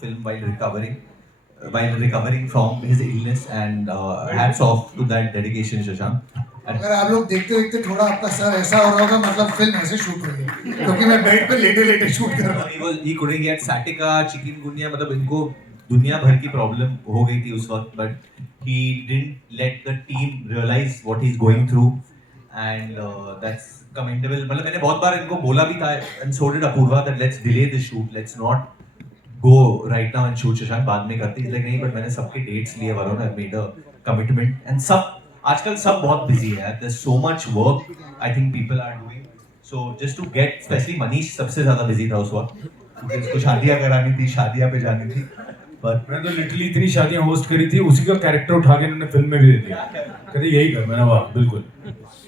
film while recovering from his illness, and hats off to that dedication, Shashank. And अगर आप लोग देखते देखते थोड़ा आपका सर ऐसा हो रहा होगा मतलब फिल्म ऐसे शूट हुई है क्योंकि मैं बेड पे लेटे लेटे शूट कर रहा हूँ. he couldn't get sciatica, chikungunya, मतलब इनको दुनिया भर की प्रॉब्लम हो गई थी उस वक्त, but he didn't let the team realize what he's going through, and that's commendable. मतलब मैंने बहुत बार इनको बोला भी था, and so did Apurva, that let's delay the shoot, let's not go right now and shoot. Shashank बाद में करते, like नहीं, but मैंने सबके dates लिए, Varun, I made a commitment, and सब आजकल सब बहुत busy है, there's so much work I think people are doing, so just to get, especially Manish सबसे ज्यादा busy था उस वक्त, क्योंकि उसको शादियां करानी थी, शादियां पे जानी थी, but मैं तो लिटरली इतनी शादियां होस्ट करी थी, उसी का कैरेक्टर उठा के इन्होंने फिल्म में भी दे दिया. कहते यही कर. मैंने वाह बिल्कुल.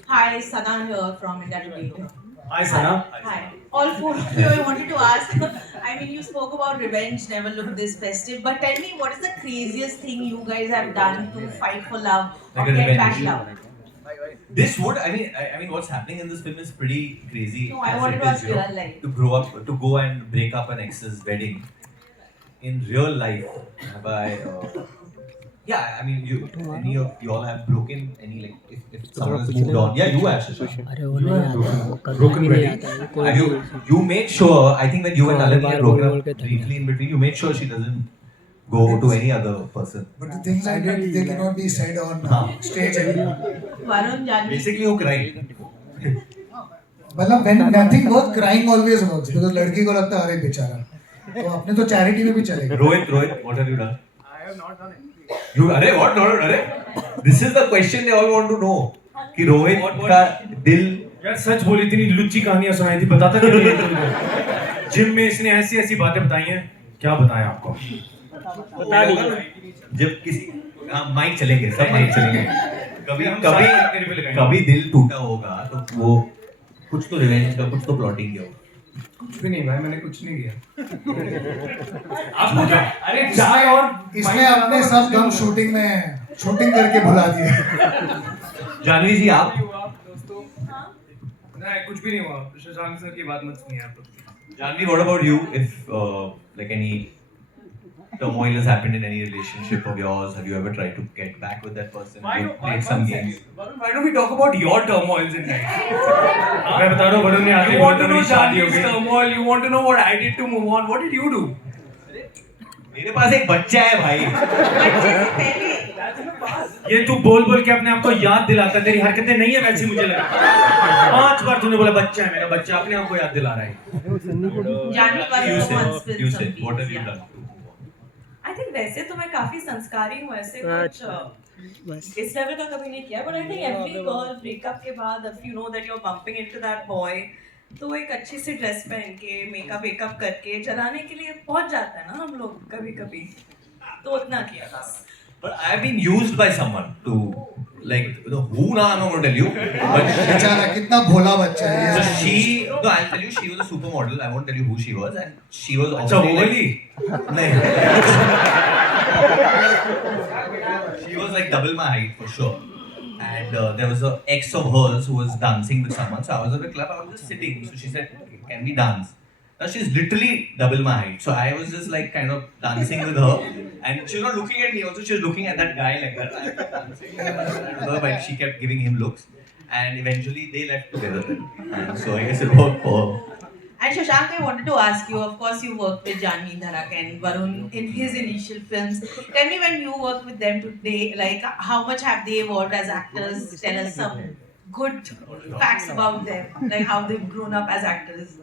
Hi, Sana here from India Today. Hi Sana. Hi. All four of you, I wanted to ask. I mean, you spoke about revenge, never looked this festive. But tell me, what is the craziest thing you guys have done to fight for love or Like a get back revenge. love? this would, I mean what's happening in this film is pretty crazy. No, I as wanted it to is, ask you know, real life. to grow up, to go and break up an ex's wedding in real life. Have I yeah, I mean, any of you all have broken any, like, if someone has moved on, yeah, you have, Shashank. अरे वो नहीं आता है, वो कभी Broken भी नहीं wedding. आता है, कोई And भी you made sure, I think when you and हाँ, Nalini बार had broken बोल up के थक briefly in between, you made sure she doesn't go to any other person. But the things I did, they cannot be said on stage anymore. Varun, Janvi. Basically, you cried. मतलब when nothing works, crying always works because लड़की को लगता है अरे बेचारा, तो अपने तो चैरिटी में भी चलेगा. Rohit, what have you done? I have not done anything. You, अरे what? No, अरे this is the question they all want to know. कि रोहित का दिल, यार सच बोली, इतनी लुच्ची कहानियां सुनाई थी, बताता क्या नहीं है तुमको. जिम में इसने ऐसी ऐसी बातें बताई हैं, क्या बताएं आपको. बता दीजिए. जब किसी माइक चलेंगे, सब माइक चलेंगे, कभी हम कभी सारे तेरे पे लगाएंगे. कभी दिल टूटा होगा तो वो कुछ तो रिवेंज का, कुछ तो प्लॉटिंग किया होगा. कुछ भी नहीं भाई, मैंने कुछ नहीं किया. आपको क्या, अरे चाय और इसने अपने सब गम शूटिंग में शूटिंग करके भुला दिए. जानवी जी, आप नहीं, कुछ भी नहीं हुआ. शशांक सर की बात मत सुनिए आप. Janvi, what about you? If like any turmoil has happened in any relationship of yours, have you ever tried to get back with that person? Played some games. Why don't we talk about your turmoils in life? मैं बता रहा हूँ, वरुण ने आते ही बोला मेरी शादी हो गई. Turmoil. You want to know what I did to move on? What did you do? मेरे पास एक बच्चा है भाई. बच्चे से पहले ये तू बोल बोल के अपने आप को याद दिलाता. तेरी हरकतें नहीं है वैसी, मुझे लगा 5 बार तूने बोला बच्चा है मेरा, बच्चा अपने आप को याद दिला रहा है. Janvi, Varun, You go on, said, spill you some said, what have beans, you yeah. done? I think वैसे तो मैं काफी संस्कारी हूँ, ऐसे कुछ बस इस लेवल का कभी नहीं किया, but I think every girl breakup के बाद if you know that you are bumping into that boy, तो एक अच्छी सी ड्रेस पहन के मेकअप वेकअप करके जलाने के लिए पहुंच जाता है ना हम लोग कभी कभी, तो उतना किया बस. But I have been used by someone to, like, you know, who now I'm not going to tell you. But बेचारा कितना भोला बच्चा है. so she, no, I'll tell you, she was a supermodel. I won't tell you who she was, and she was अच्छा वो obviously वाली. like, she was like double my height for sure. And there was a ex of hers who was dancing with someone. So I was at the club, I was just sitting. So she said, "Can we dance?" Now she's literally double my height. So I was just like kind of dancing with her. And she was not looking at me also, she was looking at that guy like that. I kept dancing with her, but she kept giving him looks. And eventually they left together then. And so I guess it worked for her. And Shashank, I wanted to ask you, of course you worked with Janvi Dharak and Varun in his initial films. Tell me, when you work with them today, like how much have they evolved as actors? Tell us some good facts about them, like how they've grown up as actors.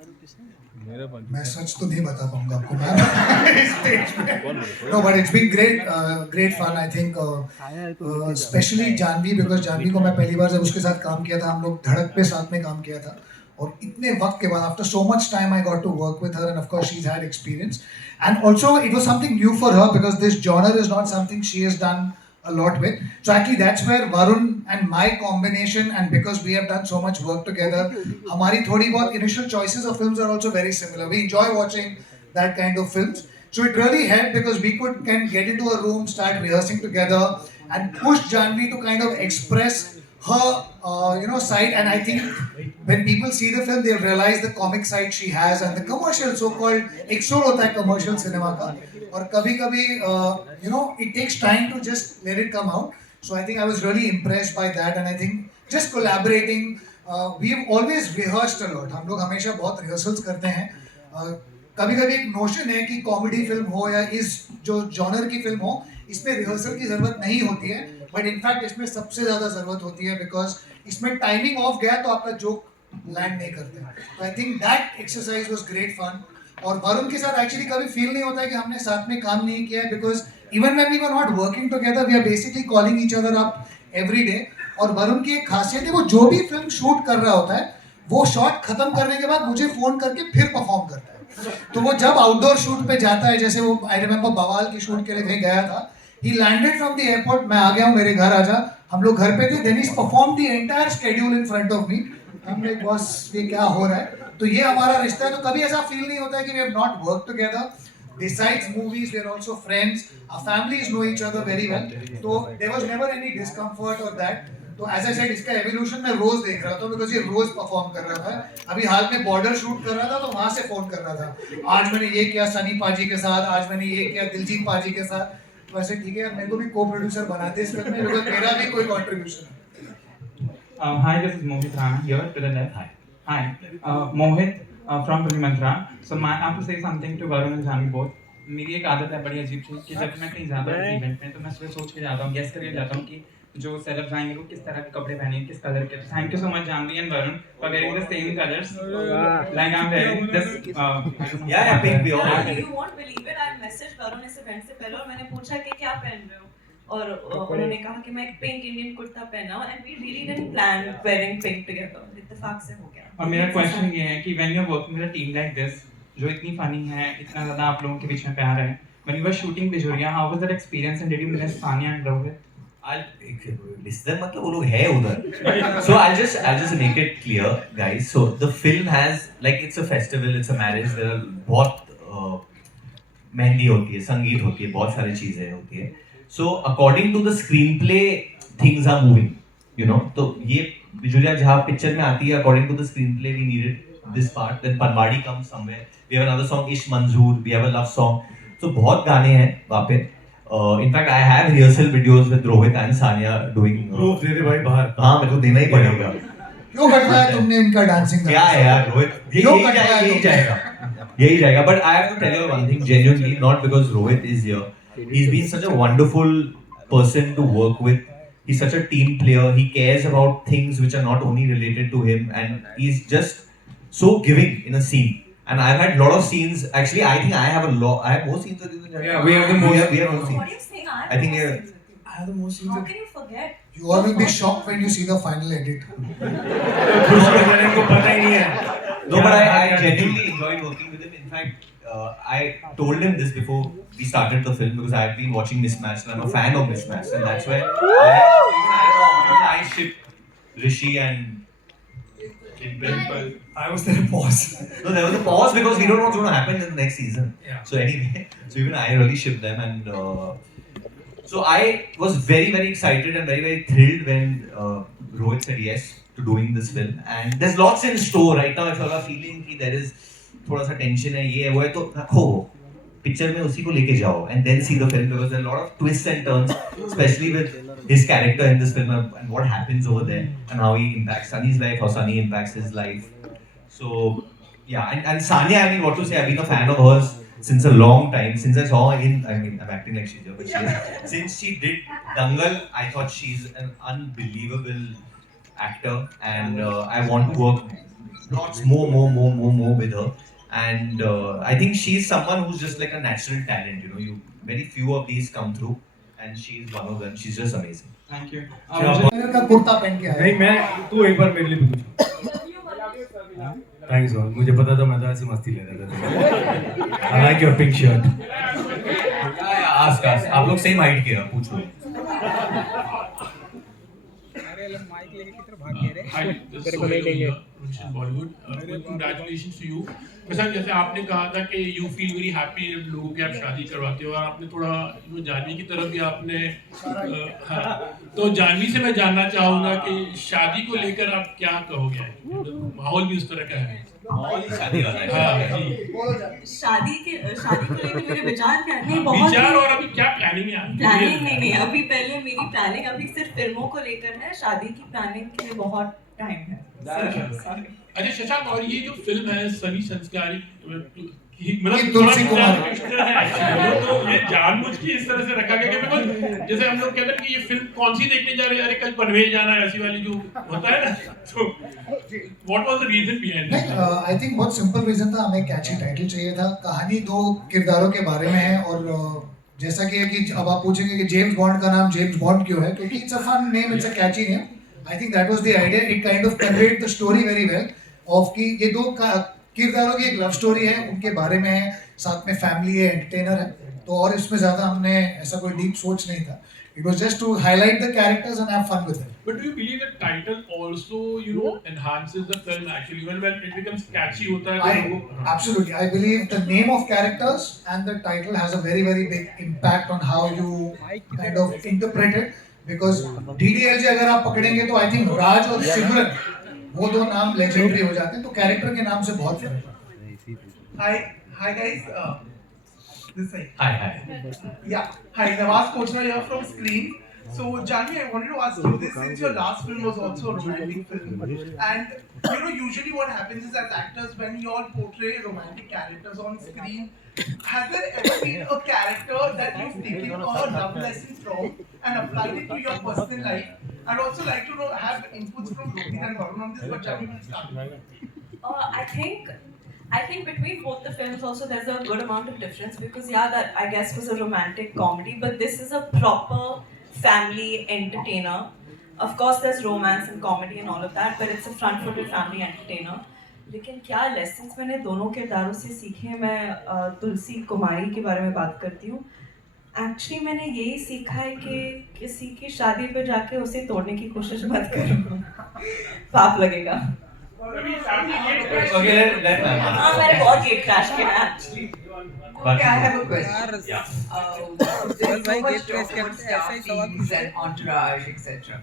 मैं सच तो नहीं बता पाऊंगा आपको ma'am stage पे. No but it's been great fun I think, specially Janhvi, because Janhvi को मैं पहली बार जब उसके साथ काम किया था, हम लोग धड़क पे साथ में काम किया था, और इतने वक्त के बाद after so much time I got to work with her, and of course she had experience, and also it was something new for her because this genre is not something she has done a lot with. So actually that's where Varun and my combination, and because we have done so much work together, हमारी थोड़ी बहुत initial choices of films are also very similar. We enjoy watching that kind of films. So it really helped because we can get into a room, start rehearsing together, and push Janvi to kind of express her side, and I think when people see the film, they realize the comic side she has and the commercial, so-called extrovert होता है commercial cinema का, और कभी-कभी it takes time to just let it come out. So I think I was really impressed by that, and I think just collaborating, we've always rehearsed a lot. हम लोग हमेशा बहुत rehearsals करते हैं. कभी-कभी एक notion है कि comedy film हो या इस जो genre की film हो, इसमें rehearsal की ज़रूरत नहीं होती है, but in fact इसमें सबसे ज़्यादा ज़रूरत होती है because इसमें timing off गया तो आपका joke land नहीं करते. So I think that exercise was great fun. और वरुण के साथ एक्चुअली कभी फील नहीं होता है कि हमने साथ में काम नहीं किया है, because even when we were not working together we are basically calling each other up every day. और वरुण की एक खासियत है, वो जो भी फिल्म शूट कर रहा होता है वो शॉट खत्म करने के बाद मुझे फोन करके फिर परफॉर्म करता है. तो वो जब आउटडोर शूट पे जाता है, जैसे वो आई रिमेंबर बवाल की शूट के लिए कहीं गया था, ही लैंडेड फ्रॉम द एयरपोर्ट, मैं आ गया हूँ मेरे घर आजा, हम लोग घर पे थे, then he perform the entire schedule in front of me. हम लाइक बॉस ये क्या हो रहा है. तो ये हमारा रिश्ता है. तो कभी ऐसा फील नहीं होता है कि we have not work together. Besides movies, we are also friends. Our families know each other very well. So there was never any discomfort or that. तो as I said, इसका evolution मैं रोज देख रहा था because ये रोज perform कर रहा था. अभी हाल में बॉर्डर शूट कर रहा था तो वहाँ से फोन कर रहा था, आज मैंने ये किया सनी पाजी के साथ, आज मैंने ये किया दिलजीत पाजी के साथ. तो ऐसे ठीक है यार, मेरे को भी को प्रोड्यूसर बनाते इस फिल्म में because मेरा भी कोई कंट्रीब्यूशन है. Hi, this is Mohit Rana here to the left. Hi. Mohit from Purimantra. So I have to say something to Varun and Janvi both. मेरी एक आदत है बड़ी अजीब सी कि जब मैं कहीं जाता हूँ इवेंट में तो मैं सुबह सोच के जाता हूँ, गेस करके जाता हूँ कि जो सेलेब्स आएंगे वो किस तरह के कपड़े पहनेंगे, किस कलर के. Thank you so much Janhvi and Varun for wearing the same colours like I am wearing this. Yeah, pink we all. You won't believe it, I messaged Varun इस इवेंट से पहले और मैंने पूछा कि क्या पहन रहे हो, और उन्होंने कहा कि मैं एक पिंक इंडियन कुर्ता पहना हूं, and we really didn't plan wearing pink together. इत्तेफाक से हो गया. और मेरा क्वेश्चन ये है कि when you are working with a team like this जो इतनी फनी है, इतना ज्यादा आप लोगों के बीच में प्यार है, when you were shooting Bijoria, how was that experience and did you miss Sania and Rohit? Listen, मतलब वो लोग है उधर. So I'll just make it clear, guys. So the film has, like, it's a festival, it's a marriage. There are बहुत मेहंदी होती है, संगीत होती है, बहुत सारी चीजें होती है. So according to the screenplay, things are moving. You know, तो ये बिजुलिया जहाँ पिक्चर में आती है, according to the screenplay, we needed this part. Then Panwadi comes somewhere. We have another song, Ish Manzoor. We have a love song. So बहुत गाने हैं वहाँ पे. In fact, I have rehearsal videos with Rohit and Sanya doing. Proof दे दे भाई बाहर. हाँ, मेरे को देना ही पड़ेगा. क्यों कटवाया तुमने इनका डांसिंग? क्या है यार रोहित, यही जाएगा. But I have to tell you one thing genuinely, not because Rohit is here. He's been such a wonderful person to work with. He's such a team player. He cares about things which are not only related to him, and he's just so giving in a scene. And I've had a lot of scenes. Actually, I think I have more scenes with you than Janvi. Yeah, we have the most. We have more What are you scenes. saying? I think have you're- more scenes with you. I have the most scenes. How can you forget? You all will be shocked when you see the final edit. खुश कर देने को पता ही नहीं है. No, but I genuinely enjoyed working with him. In fact, I told him this before we started the film because I've been watching Mismatched and I'm a fan of Mismatched, and that's where I shipped Rishi and Dimple. I was there pause. No, there was a pause because we don't know what's going to happen in the next season. Yeah. So anyway, so even I really shipped them, and so I was very, very excited and very, very thrilled when Rohit said yes to doing this film. And there's lots in store right now. If you are feeling कि there is थोड़ा सा tension है, ये है वो है, तो रखो पिक्चर में उसी को लेके जाओ and then see the film because there are a lot of twists and turns, especially with his character in this film and what happens over there and how he impacts Sunny's life, how Sunny impacts his life. So yeah, and Sanya, I mean, what to say? I've been a fan of hers since a long time. Since I saw her in, I mean, I'm acting like she's here, but she is. Since she did Dangal, I thought she's an unbelievable actor, and I want to work lots more with her. And I think she's someone who's just like a natural talent. You know, very few of these come through, and she's one of them. She's just amazing. Thank you. Colour का कुर्ता पहन के आया. नहीं मैं तू एक बार मेरे लिए पूछ. Thanks man. मुझे पता था मैं तो ऐसी मस्ती ले रहा था. I like your pink shirt. Ask. आप लोग same height के हैं, पूछो. अरे माइक लेके किधर भाग गए रे? Hi, this is Sohail over here, Runshan Bollywood. Congratulations to you. प्रशांत, जैसे आपने कहा था कि you feel very happy जब लोगों की आप शादी करवाते हो, और आपने थोड़ा जानवी की तरफ भी आपने हाँ, तो जानवी से मैं जानना चाहूँगा कि शादी को लेकर आप क्या कहोगे? माहौल भी उस तरह का है। शादी वाला है। हाँ जी। शादी को लेकर मेरे विचार क्या नहीं, बहुत विचार और अभी क्या प्लानिंग है? प्लानिंग नहीं, अभी पहले मेरी प्लानिंग अभी सिर्फ फिल्मों को लेकर है, शादी की प्लानिंग के लिए बहुत टाइम है। अच्छा शशांक, और ये जो फिल्म है सभी संस्कारी ये मतलब तुलसी कुमार है, तो ये जानबूझ के इस तरह से रखा गया कि बिल्कुल जैसे हम लोग कहते हैं कि ये फिल्म कौन सी देखने जा रहे हैं, अरे कल पनवेल जाना है, ऐसी वाली जो होता है ना, तो what was the reason behind this? I think बहुत सिंपल रीजन था, हमें कैची टाइटल चाहिए था। कहानी दो किरदारों के बारे में है, और जैसा कि है कि अब आप पूछेंगे कि जेम्स बॉन्ड का नाम जेम्स बॉन्ड क्यों है, क्योंकि it's a fun name, it's a catchy name. I think that was the idea, it kind of conveyed the story very well of कि ये दो किरदारों की एक लव स्टोरी है, उनके बारे में है, साथ में फैमिली है, एंटरटेनर है, तो और इसमें ज़्यादा हमने ऐसा कोई डीप सोच नहीं था। It was just to highlight the characters and have fun with it. But do you believe that title also, you know, enhances the film actually when it becomes catchy होता है तो लोग Absolutely, I believe the name of characters and the title has a very very big impact on how you kind of interpret it. Because DDLJ अगर आप पकड़ेंगे तो I think राज और सिमरन वो दो नाम लेजेंडरी हो जाते हैं, तो कैरेक्टर के नाम से बहुत फर्क है। Hi guys, this side. Hi. Yeah, hi, Nawaz Kochra here from Screen. So Janvi, I wanted to ask you this, since your last film was also a romantic film, and you know usually what happens is as actors when you all portray romantic characters on screen, has there ever been a character that you've taken a love lesson from and applied it to your personal life? I'd also like to know, have inputs from Rohit and Varun on this, but Janvi will start. I think between both the films also there's a good amount of difference, because yeah, that I guess was a romantic comedy, but this is a proper family entertainer. Of course there's romance and comedy and all of that, but it's a front-footed family entertainer. लेकिन क्या lessons मैंने दोनों किरदारों से सीखे, मैं तुलसी कुमारी के बारे में बात करती हूँ। Actually मैंने यही सीखा है कि किसी की शादी पे जाके उसे तोड़ने की कोशिश मत करो, पाप लगेगा। Okay, let हाँ, मैंने बहुत गेट क्रैश किया है actually। Okay, I have a question. Yeah. There's so much talk about star fees and entourage, etc.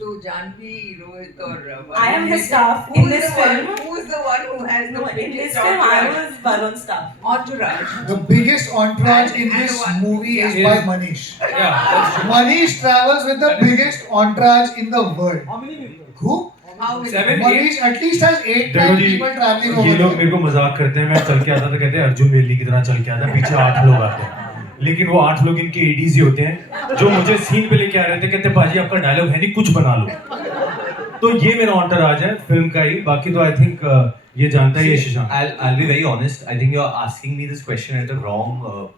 So Janvi, Rohit, or I am his staff in this film. Who's the one who has the No, in biggest this film I entourage? was Varun's staff. Entourage. The biggest entourage in And this one. movie is Yeah. by Manish. Yeah, that's true. Manish travels with the biggest entourage in the world. Who? How many? 7, 8. Manish at least has 8 देखो जी, people traveling over ये लोग there. मेरे को मजाक करते हैं, मैं चल के आता तो कहते हैं अर्जुन मेली की तरह चल के आता, पीछे 8 लोग आते हैं, लेकिन वो 8 लोग इनके एडीज ही होते हैं जो मुझे सीन पे लेके आ रहे थे, कहते पाजी आपका डायलॉग है नहीं, कुछ बना लो। तो ये मेरा एंटोरेज है फिल्म का ही, बाकी तो आई थिंक ये जानता ही है Shashank. I'll be very honest. I think you're asking me this question at the wrong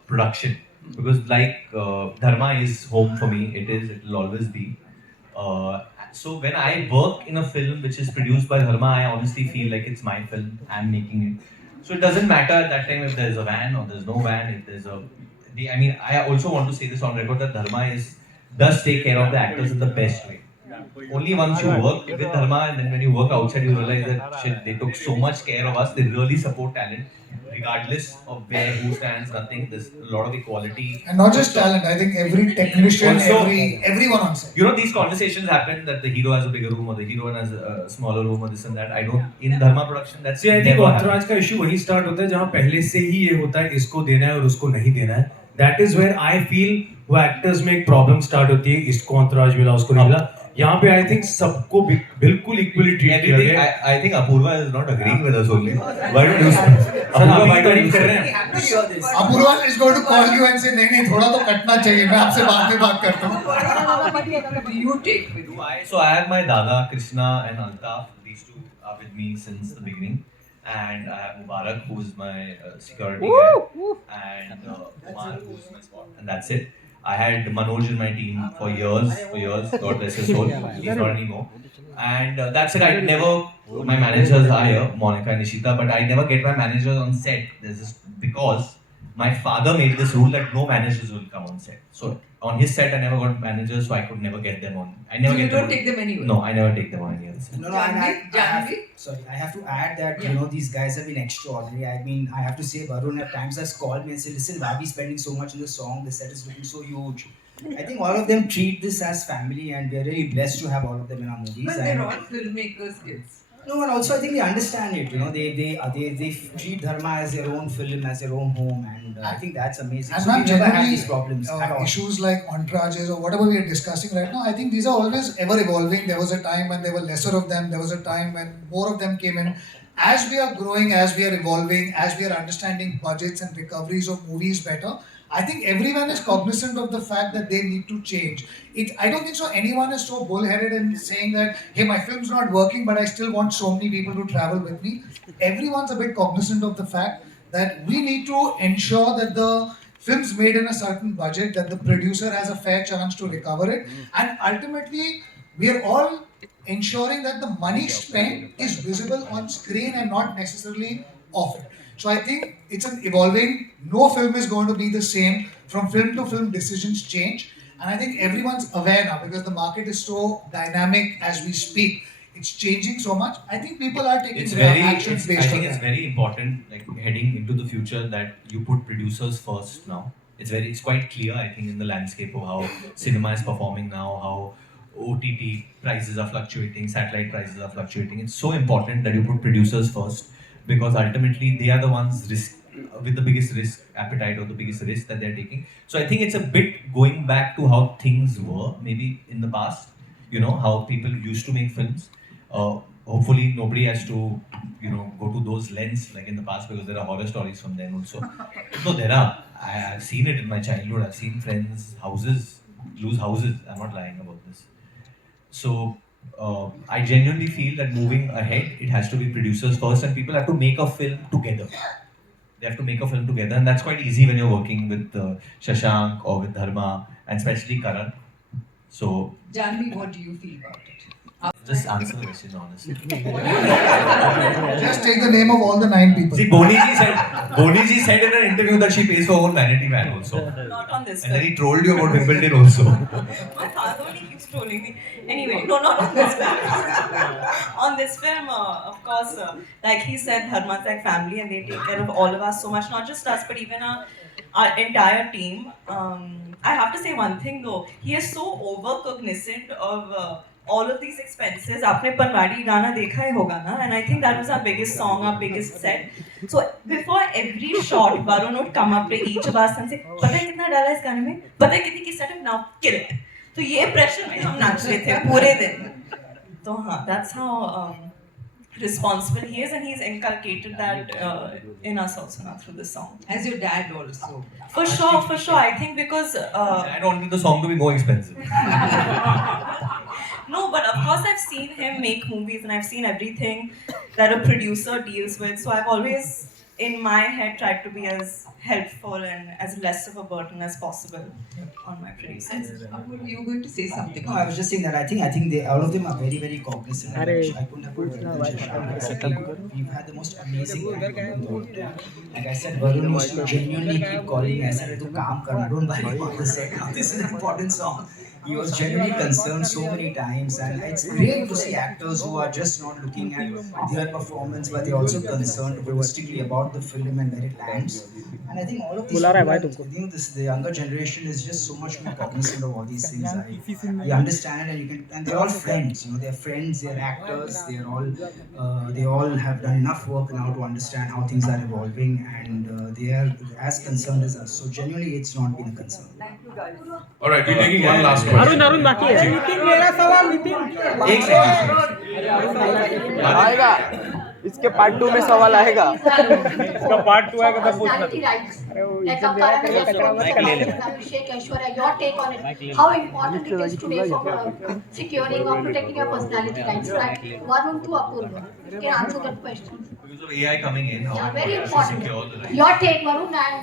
production, because like Dharma is home for me. It'll always be. So when I work in a film which is produced by Dharma, I honestly feel like it's my film. I'm making it. So it doesn't matter at that time if there's a van or there's no van. If there's I mean, I also want to say this on record that Dharma does take care of the actors in the best way. Only once you work with Dharma, and then when you work outside, you realize that shit, they took so much care of us. They really support talent, regardless of where who stands. Nothing. There's a lot of equality. And not just talent, I think every technician, Also- everyone on set. You know, these conversations happen that the hero has a bigger room or the heroine has a smaller room or this and that. I don't, in Dharma production, that's See, I think never happened. entourage का issue वही start होता है जहाँ पहले से ही ये होता है इसको देना है और उसको नहीं देना है। That is where I feel वो एक्टर्स में एक प्रॉब्लम स्टार्ट होती है, इसको entourage मिला उसको नहीं मिला। यहाँ पे आई थिंक सबको बिल्कुल इक्वली ट्रीट किया Everything, गया। I think Apurva is not agreeing with us only. Why don't you? Sir Apurva, अभी why don't तारीफ you कर रहे say? We हैं। have to hear this. Apurva is going to call you and say, नहीं थोड़ा तो कटना चाहिए, मैं आपसे बाद में बात करता हूँ। What do you take with you? So I have my Dada, Krishna and Altaf. These two are with me since the beginning. And I have Mubarak, who is my security guy. And Umar, who is my spot. And that's it. I had Manoj in my team for years. God bless his soul. He's not anymore. And that's it. I never, my managers are here, Monica and Nishita, but I never get my managers on set. This is because my father made this rule that no managers will come on set. So on his set, I never got managers, so I could never get them on. I never So you get don't take them anywhere? No, I never take them on any other set. No, and Janvi? sorry, I have to add that you know these guys have been extraordinary. I mean, I have to say, Varun at times has called me and said, "Listen, why are we spending so much in the song? The set is looking so huge." I think all of them treat this as family, and we are really blessed to have all of them in our movies. But they're all filmmakers' kids. No, and also I think they understand it. You know, they treat Dharma as their own film, as their own home, and I think that's amazing. And So we ma'am, never have generally, these problems at all. issues like entourages or whatever we are discussing right now, I think these are always ever evolving. There was a time when there were lesser of them. There was a time when more of them came in. As we are growing, as we are evolving, as we are understanding budgets and recoveries of movies better, I think everyone is cognizant of the fact that they need to change. I don't think so anyone is so bullheaded in saying that, hey, my film's not working, but I still want so many people to travel with me. Everyone's a bit cognizant of the fact that we need to ensure that the film's made in a certain budget, that the producer has a fair chance to recover it, and ultimately, we are all ensuring that the money spent is visible on screen and not necessarily off it. So I think it's an evolving, no film is going to be the same. From film to film, decisions change. And I think everyone's aware now because the market is so dynamic as we speak. It's changing so much. I think people are taking actions based on I think it's that. very important, like heading into the future, that you put producers first now. It's quite clear, I think, in the landscape of how cinema is performing now, how OTT prices are fluctuating, satellite prices are fluctuating. It's so important that you put producers first, because ultimately they are the ones with the biggest risk appetite or the biggest risk that they're taking. So I think it's a bit going back to how things were maybe in the past, you know, how people used to make films. Hopefully nobody has to, you know, go to those lens like in the past, because there are horror stories from then also. No, there are. I've seen it in my childhood. I've seen friends' houses lose houses. I'm not lying about this. So I genuinely feel that moving ahead, it has to be producers first, and people have to make a film together. They have to make a film together, and that's quite easy when you're working with Shashank or with Dharma, and especially Karan. So Janvi, what do you feel about it? just answer the question honestly. Just take the name of all the 9 people. See, Boniji said in an interview that she pays for her own vanity van also. Not on this And then film. he trolled you about Wimbledon also. My father only keeps trolling me. Anyway, no, not on this film. On this film, of course, like he said, Dharma's like family and they take care of all of us so much. Not just us, but even our entire team. I have to say one thing though. He is so over-cognizant of all of these expenses. आपने पनवाड़ी गाना देखा ही होगा ना, and I think that was our biggest song, our biggest set. So before every shot, Varun would come up to each of us and say, पता है कितना डाला इस गाने में? पता है कितनी की set है? Now kill it. तो ये pressure में हम नाच रहे थे पूरे दिन. तो हाँ, that's how responsible he is, and he's inculcated that in us also now through this song. As your dad also. For sure. I think because I wanted the song to be more expensive. no, but of course I've seen him make movies and I've seen everything that a producer deals with. So I've always, in my head, tried to be as helpful and as less of a burden as possible on my producers. Apurva, you were going to say something. No, I was just saying that I think they all of them are very, very cognizant. I couldn't have put Varun and Shashank. We've had the most amazing time in the world. Like I said, Varun used to genuinely keep calling. I said, "Tu kaam karna, don't worry about the set. Now this is an important song." He was genuinely concerned so many times, and it's great to see actors who are just not looking at their performance, but they're also concerned holistically about the film and where it lands. And I think all of these people, the younger generation is just so much more cognizant of all these things. I understand it, and they're all friends. You know, they're friends, they're actors, they all have done enough work now to understand how things are evolving, and they are as concerned as us. So genuinely, it's not been a concern. All right, we're taking one last question. Arun बाकी है नितिन मेरा सवाल नितिन एक second आएगा इसके part 2 में सवाल आएगा इसका पार्ट 2 आएगा तब पूछना Abhishek, Aishwarya, your take on it. How important it is today for securing or protecting your personality rights, right? Varun to Apurva. You can answer that question. Because of AI coming in, how Yeah, very important to secure the important. rights. Your take, Varun, and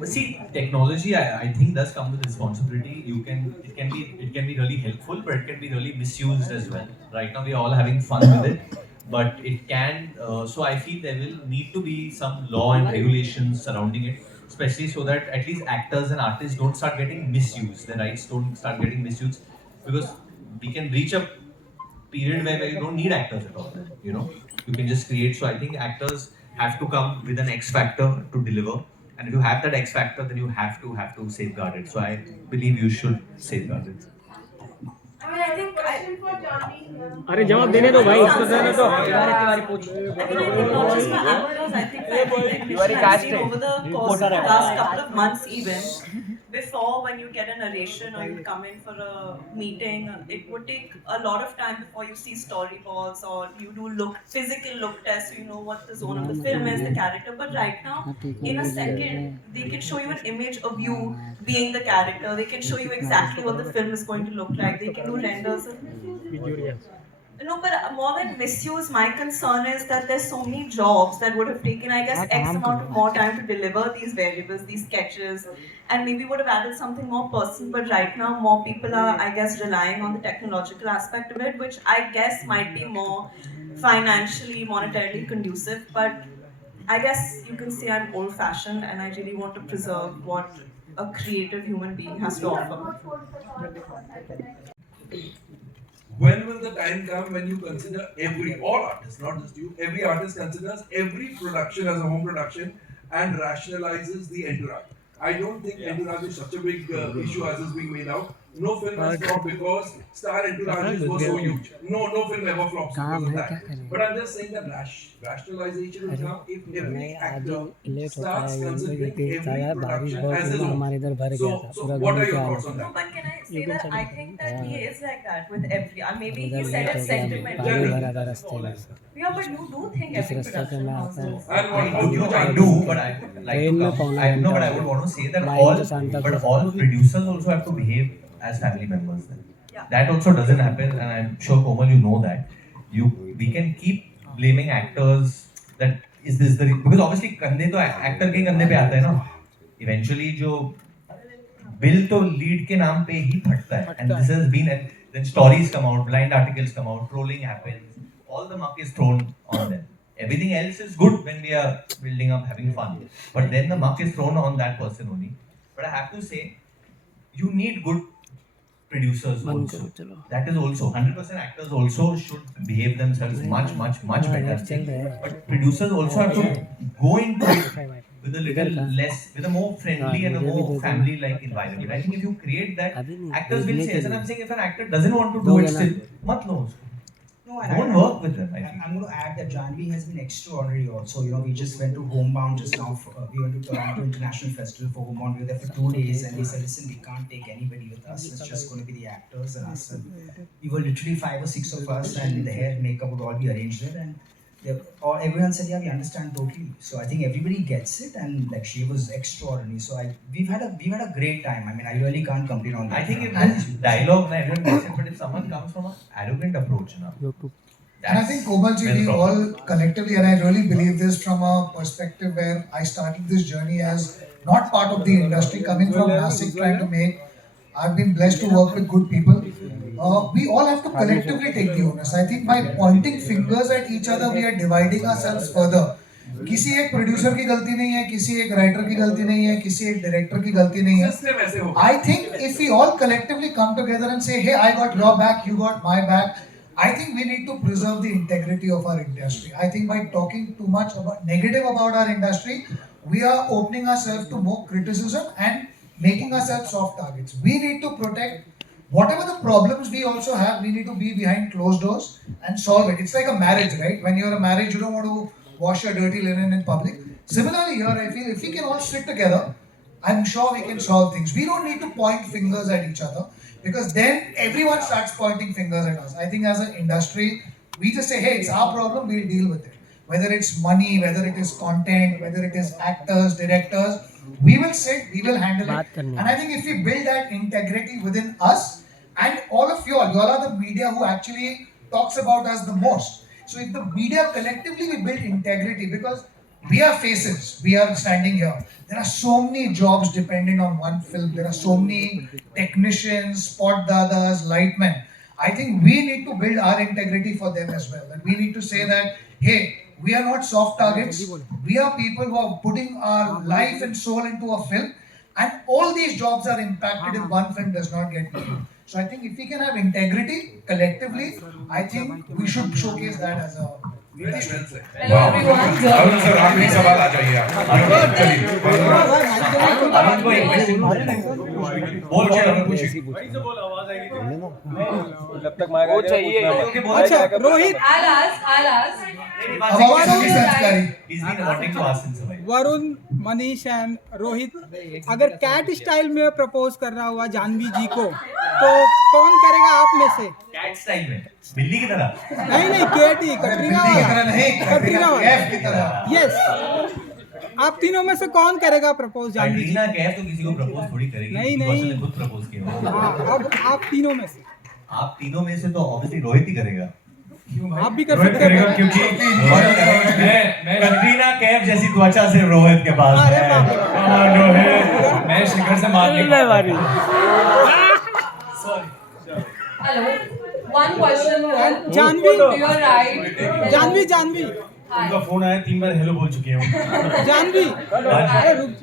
But see, technology I think does come with responsibility. It can be really helpful, but it can be really misused as well. Right now we are all having fun with it, but it can. So I feel there will need to be some law and regulations surrounding it. especially so that at least actors and artists don't start getting misused. The rights don't start getting misused, because we can reach a period where you don't need actors at all. You know, you can just create. So I think actors have to come with an X factor to deliver. And if you have that X factor, then you have to safeguard it. So I believe you should safeguard it. I mean, I think अरे जवाब देने दो भाई, उसको देने दो. I mean, I think not just for actors, I think for every technician I've seen over the course of the last couple of months even, before when you get a narration or you come in for a meeting, it would take a lot of time before you see storyboards or you do physical look tests, so you know what the zone of the film is, the character. But right now, in a second, they can show you an image of you being the character. They can show you exactly what the film is going to look like. They can do renders. No, but more than misuse, my concern is that there's so many jobs that would have taken, I guess, X amount of more time to deliver these variables, these sketches, and maybe would have added something more personal. But right now, more people are, I guess, relying on the technological aspect of it, which I guess might be more financially, monetarily conducive. But I guess you can say I'm old-fashioned, and I really want to preserve what a creative human being has to offer. When will the time come when you consider all artists, not just you, every artist considers every production as a home production and rationalizes the entourage? I don't think entourage is such a big issue as is being made out. No film has flopped because star entourages were so huge. No film ever flops because of that. But I'm just saying that rationalization will come if every actor starts considering every production as his own. So what are your thoughts on that? No, but can I say that I think that he is like that with every. Maybe he said it sentimental. Yeah, but you do think every production has this. I do, but I would like to come. But I would want to say that all producers also have to behave as family members. Then. Yeah. That also doesn't happen, and I'm sure Komal, you know that. We can keep blaming actors that is this the because obviously कंधे तो actor के कंधे पे आता है ना. Eventually जो bill तो lead के नाम पे ही फटता है, and this has been then stories come out, blind articles come out, trolling happens, all the muck is thrown on them. Everything else is good when we are building up, having fun, but then the muck is thrown on that person only. But I have to say, you need good producers also. That is also 100% actors also should behave themselves much better. But producers also have to go into it with a little less, with a more friendly and a more family-like environment. I think if you create that, actors will say. And I'm saying if an actor doesn't want to do it, still, mat lo usko. Don't work with them. I'm going to add that Janvi has been extraordinary also. You know, we just went to Homebound just now. We went to Toronto International Festival for Homebound. We were there for 2 days and we said, listen, we can't take anybody with us. It's just going to be the actors and us. And we were literally 5 or 6 of us and the hair and makeup would all be arranged there. And everyone said, yeah, we understand totally. So I think everybody gets it, and like she was extraordinary. So we've had a great time. I mean, I really can't complain on that. I think if there's dialogue, everyone gets it, but if someone comes from an arrogant approach, and I think Komalji, we all collectively, and I really believe this from a perspective where I started this journey as not part of the industry, coming from Nasik, trying to make. I've been blessed to work with good people. We all have to collectively take the onus. I think by pointing fingers at each other, we are dividing ourselves further. किसी एक producer की गलती नहीं है, किसी एक writer की गलती नहीं है, किसी एक डायरेक्टर की गलती नहीं है. I think if we all collectively come together and say, hey, I got your back, you got my back, I think we need to preserve the integrity of our industry. I think by talking too much negative about our industry, we are opening ourselves to more criticism and making ourselves soft targets. We need to protect whatever the problems we also have. We need to be behind closed doors and solve it. It's like a marriage, right? When you're a marriage, you don't want to wash your dirty linen in public. Similarly here, I feel if we can all sit together, I'm sure we can solve things. We don't need to point fingers at each other, because then everyone starts pointing fingers at us. I think as an industry, we just say, hey, it's our problem, we'll deal with it. Whether it's money, whether it is content, whether it is actors, directors, we will sit, we will handle it. And I think if we build that integrity within us, and all of you all are the media who actually talks about us the most. So if the media collectively we build integrity, because we are faces, we are standing here. There are so many jobs dependent on one film. There are so many technicians, spot dadas, lightmen. I think we need to build our integrity for them as well. That we need to say that, hey, we are not soft targets. We are people who are putting our life and soul into a film, and all these jobs are impacted if one film does not get made. So I think if we can have integrity collectively, I think we should showcase that as a. Hello everyone. Arun sir आप भी सवाल आ जाइए आप. चलिए. अरुण को एक question बोल के अरुण पूछिए. जब तक वो चाहिए. अच्छा रोहित वरुण, मनीष एंड रोहित, अगर कैट स्टाइल में प्रपोज करना हुआ जानवी जी को तो कौन करेगा आप में से? कैट स्टाइल में बिल्ली की तरह? नहीं कैट ही, कटरीना की तरह. यस, आप तीनों में से कौन करेगा प्रपोज जानवी जी? कटरीना कैफ तो किसी को प्रपोज थोड़ी करेगी. नहीं खुद प्रपोज किया. हाँ, अब आप तीनों में से. आप तीनों में से तो ऑब्वियसली रोहित ही करेगा. आप भी कर सकते हैं क्योंकि कटरीना कैफ जैसी त्वचा से रोहित के पास है. मैं शिखर से मारने Hello. One question. Janvi. You're right. Janvi. उनका फोन आया 3 बार हेलो बोल चुके हैं. Janvi.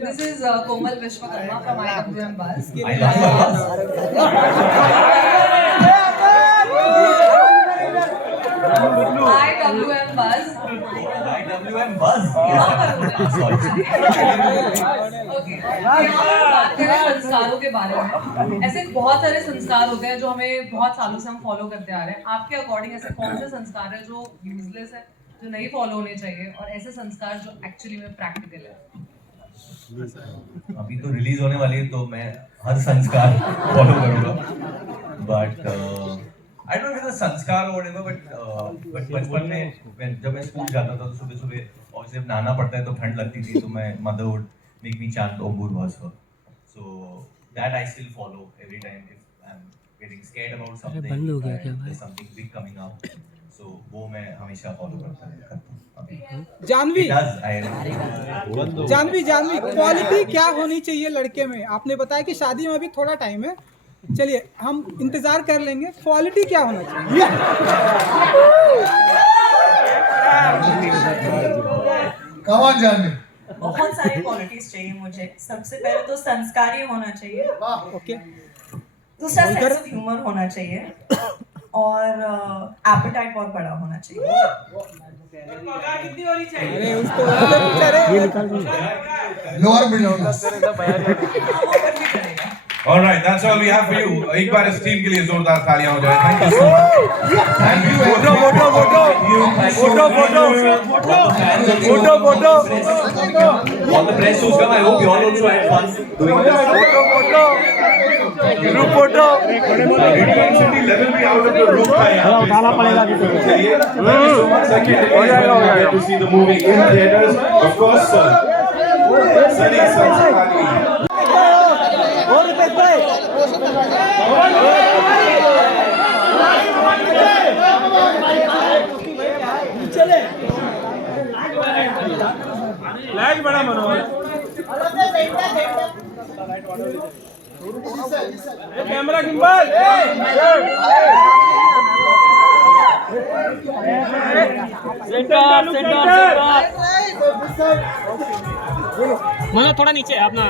This is Komal Vishwakarma from IWM Buzz. IWM Buzz. IWM Buzz. Okay. बात करें संस्कारों के बारे में. ऐसे बहुत सारे संस्कार होते हैं जो हमें बहुत सालों से हम फॉलो करते आ रहे हैं. आपके अकॉर्डिंग ऐसे कौन से संस्कार है जो यूजलेस है, जो नहीं फॉलो होने चाहिए, और ऐसे संस्कार जो एक्चुअली में प्रैक्टिकल है? अभी तो रिलीज होने वाली है तो मैं हर संस्कार फॉलो करूंगा. बट आई डोंट नो संस्कार और व्हाटएवर, बट बचपन में जब मैं स्कूल जाता था तो सुबह ऑब्वियसली नहाना पड़ता है तो ठंड लगती थी, तो मैं mother would make me chant Om भूर्भुवः. So that I still follow every time if I am getting scared about something, something big coming up. So वो मैं हमेशा फॉलो करता हूं. जानवी, क्वालिटी क्या होनी चाहिए लड़के में? आपने बताया कि शादी में अभी थोड़ा टाइम है, चलिए हम इंतजार कर लेंगे. क्वालिटी क्या होना चाहिए? Come on, Janvi. बहुत सारी क्वालिटीज चाहिए मुझे. सबसे पहले तो संस्कारी होना चाहिए. ओके. दूसरा सेंस ऑफ ह्यूमर होना चाहिए, और एपेटाइट बहुत बड़ा होना चाहिए. कितनी होनी चाहिए? अरे उसको lower middle class. All right, that's all we have for you. एक बार इस टीम के लिए जोरदार तालियां हो जाए. Thank you so much. Thank you. Photo. All the press who's come, I hope you all also had fun doing this. Group photo. Intensity level भी out of the roof था यहाँ पे. डाला पड़ेगा किसी को. चलिए. Thank you so much. Second, हो जाएगा. To see the movie in theaters, of course, sir. Sunny संस्कारी. लाइट बड़ा मनोहर. Camera gimbal. सेंटर. मतलब थोड़ा नीचे अपना